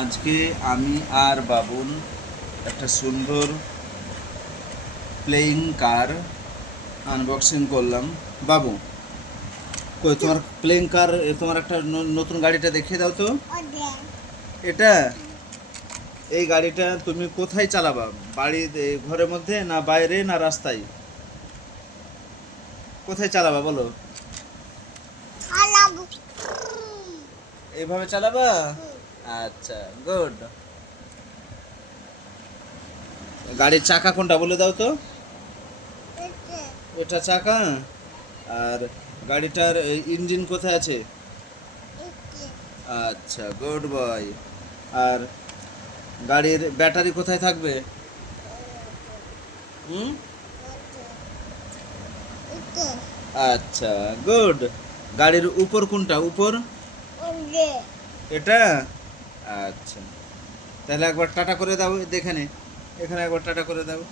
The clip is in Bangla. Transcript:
আজকে আমি আর বাবুন একটা সুন্দর প্লেইং কার আনবক্সিং করলাম। বাবু, কই তোমার প্লেইং কার, তোমার একটা নতুন গাড়িটা দেখিয়ে দাও তো। এটা, এই গাড়িটা তুমি কোথায় চালাবা? বাড়ির ঘরের মধ্যে, না বাইরে, না রাস্তায়? কোথায় চালাবা বলো? এইভাবে চালাবা? আচ্ছা, গুড। গাড়ির চাকা কোনটা বলে দাও তো। এটা চাকা। আর গাড়িটার ইঞ্জিন কোথায় আছে? আচ্ছা, গুড বয়। আর গাড়ির ব্যাটারি কোথায় থাকবে? হুম, আচ্ছা, গুড। গাড়ির উপর কোনটা? উপর এটা। আচ্ছা, তাহলে একবার টাটা করে দাও। দেখে নে, এখানে একবার টাটা করে দাও।